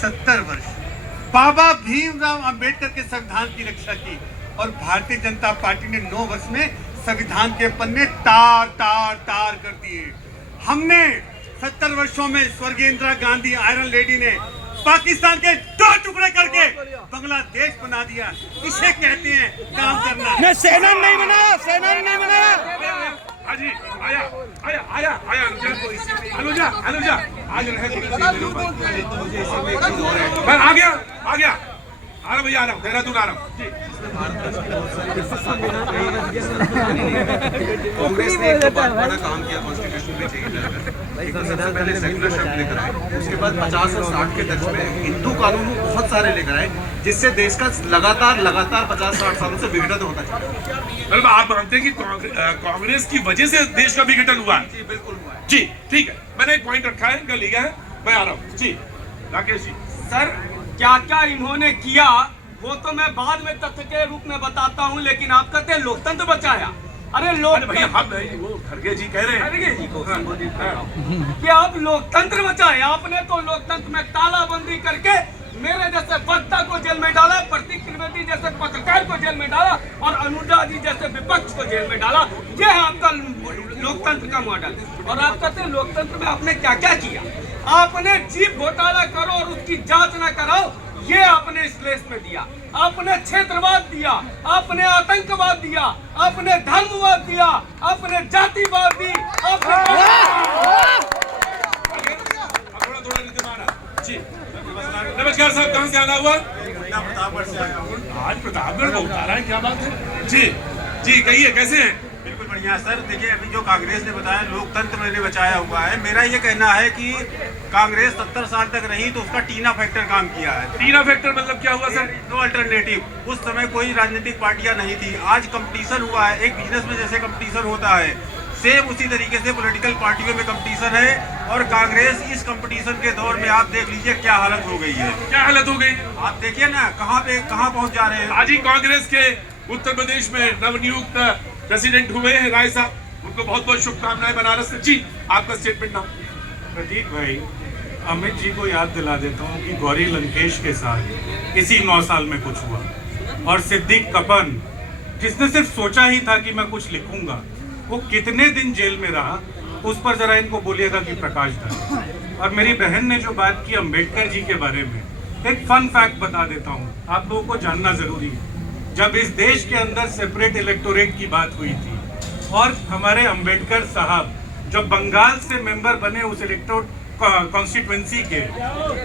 70 वर्ष बाबा भीमराव अंबेडकर के संविधान की रक्षा की और भारतीय जनता पार्टी ने 9 वर्ष में संविधान के पन्ने तार तार तार कर दिए। हमने 70 वर्षों में स्वर्गीय इंदिरा गांधी आयरन लेडी ने पाकिस्तान के 2 टुकड़े करके बांग्लादेश बना दिया। इसे कहते हैं काम करना। मैं सेना नहीं बनाया, सेना नहीं बनाया। हाजी आया आया आया आया अनुजा अनुजा आज रहे मैं आ गया आ रहा भैया, आ रहा हूँ देहरादून आ रहा हूँ। कांग्रेस ने एक बहुत बड़ा काम किया कॉन्स्टिट्यूशन में चेंज लाकर। एक तो सबसे पहले सेकुलर शब्द लेकर आए, उसके बाद 50 और 60 के दशक में हिंदू कानून बहुत सारे लेकर आए, जिससे देश का लगातार 50-60 सालों से विघटन होता चला। आप मानते हैं कि कांग्रेस की वजह से देश का विघटन हुआ है? जी बिल्कुल हुआ है। जी ठीक है, मैंने एक पॉइंट रखा है, इनका लिया है, मैं आ रहा हूँ। जी राकेश जी। सर क्या क्या इन्होंने किया वो तो मैं बाद में तथ्य के रूप में बताता हूँ, लेकिन आप कहते हैं लोकतंत्र बचाया। अरे भैया हम वो खड़गे जी कह रहे हैं खड़गे जी को कि आप लोकतंत्र बचाए। आपने तो लोकतंत्र में तालाबंदी करके मेरे जैसे वक्ता को जेल में डाला, प्रतीक त्रिवेदी जैसे पत्रकार को जेल में डाला और अनुजा जी जैसे विपक्ष को जेल में डाला। ये है आपका लोकतंत्र का मॉडल। और आप कहते हैं लोकतंत्र में आपने क्या क्या किया। आपने जीप घोटाला करो और उसकी जांच न कराओ, ये आपने इस देश में दिया। आपने क्षेत्रवाद दिया, आपने आतंकवाद दिया, आपने धर्मवाद दिया, आपने जातिवाद दी, नमस्कार साहब, कहाँ से आना हुआ? प्रतापगढ़ से आया हूँ। आज प्रतापगढ़ बहुत आ रहा है, क्या बात है? जी जी कहिए, कैसे हैं? बिल्कुल बढ़िया सर। देखिए अभी जो कांग्रेस ने बताया लोकतंत्र मैंने बचाया हुआ है, मेरा ये कहना है कि कांग्रेस 70 साल तक रही तो उसका टीना फैक्टर काम किया है। टीना फैक्टर मतलब क्या हुआ सर? No alternative. उस समय कोई राजनीतिक पार्टियां नहीं थी, आज कंपटीशन हुआ है। एक बिजनेस में जैसे कंपटीशन होता है, सेम उसी तरीके से पॉलिटिकल पार्टियों में कंपटीशन है। और कांग्रेस इस कंपटीशन के दौर में आप देख लीजिए क्या हालत हो गई है। क्या हालत हो गई? आप देखिए ना कहाँ पहुँच जा रहे हैं। आज ही कांग्रेस के उत्तर प्रदेश में नवनियुक्त प्रेसिडेंट हुए हैं राय साहब, उनको बहुत बहुत शुभकामनाएं बनारस से। जी आपका स्टेटमेंट नाम? प्रतीक भाई, अमित जी को याद दिला देता हूँ कि गौरी लंकेश के साथ इसी 9 साल में कुछ हुआ। और सिद्दीक कपन जिसने सिर्फ सोचा ही था कि मैं कुछ लिखूंगा, वो कितने दिन जेल में रहा, उस पर जरा इनको बोलिएगा कि प्रकाश डालें। और मेरी बहन ने जो बात की अम्बेडकर जी के बारे में, एक फन फैक्ट बता देता हूँ, आप लोगों को जानना जरूरी है। जब इस देश के अंदर सेपरेट इलेक्टोरेट की बात हुई थी और हमारे अम्बेडकर साहब जब बंगाल से मेंबर बने उस इलेक्टोरेट कॉन्स्टिट्यूएंसी के,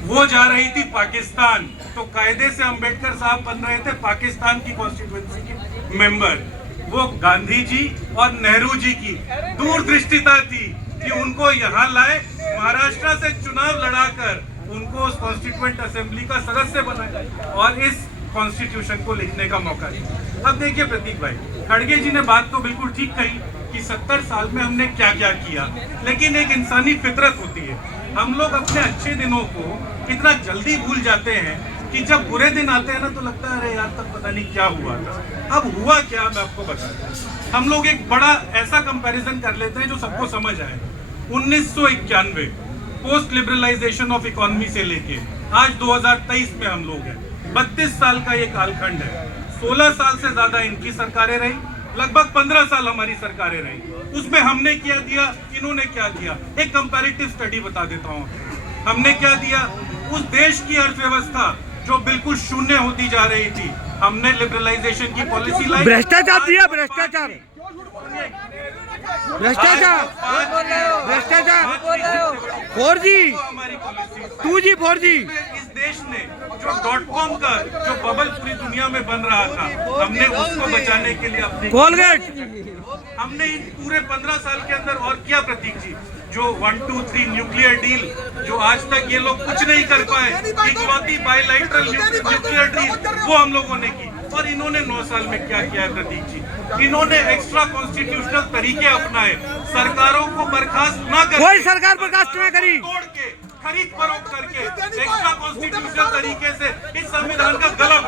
वो जा रही थी पाकिस्तान, तो कायदे से अम्बेडकर साहब बन रहे थे पाकिस्तान की कॉन्स्टिट्यूएंसी के मेंबर। वो गांधी जी और नेहरू जी की दूरदृष्टिता थी कि उनको यहाँ लाए, महाराष्ट्र से चुनाव लड़ाकर उनको उस कॉन्स्टिट्यूएंट असेंबली का सदस्य बनाए और इस कॉन्स्टिट्यूशन को लिखने का मौका दिया। अब देखिए प्रतीक भाई, खड़गे जी ने बात तो बिल्कुल ठीक कही कि 70 साल में हमने क्या क्या किया, लेकिन एक इंसानी फितरत होती है। हम लोग अपने अच्छे दिनों को कितना जल्दी भूल जाते हैं कि जब बुरे दिन आते हैं ना तो लगता है अरे यार तब पता नहीं क्या हुआ था। अब हुआ क्या, मैं आपको बताता हूँ। हम लोग एक बड़ा ऐसा कंपैरिजन कर लेते हैं जो सबको समझ आए। 1991 पोस्ट लिबरलाइजेशन ऑफ इकोनॉमी से लेके आज 2023 में हम लोग हैं। 32 साल का ये कालखंड है। 16 साल से ज्यादा इनकी सरकारें रही, लगभग 15 साल हमारी सरकारें रही। उसमें हमने क्या दिया, इन्होंने क्या दिया, एक कंपैरेटिव स्टडी बता देता हूँ। हमने क्या दिया, उस देश की अर्थव्यवस्था जो बिल्कुल शून्य होती जा रही थी, हमने लिबरलाइजेशन की पॉलिसी लाई। भ्रष्टाचार दिया, भ्रष्टाचार भ्रष्टाचार भ्रष्टाचार 4G 2G 4G। इस देश ने जो .com का जो बबल पूरी दुनिया में बन रहा था, हमने उसको बचाने के लिए अपनी कोलगेट हमने इन पूरे 15 साल के अंदर और किया प्रतीक जी, जो 1, 2, 3 न्यूक्लियर डील जो आज तक ये लोग कुछ नहीं कर पाए, इकलौती बायलैटरल न्यूक्लियर डील वो हम लोगों ने की। और इन्होंने 9 साल में क्या किया है प्रतीक जी, इन्होंने एक्स्ट्रा कॉन्स्टिट्यूशनल तरीके अपनाए, सरकारों को बर्खास्त न कर, कोई सरकार बर्खास्त न करी, तोड़ के खरीद फरोख्त करके एक्स्ट्रा कॉन्स्टिट्यूशनल तरीके से इस संविधान का गला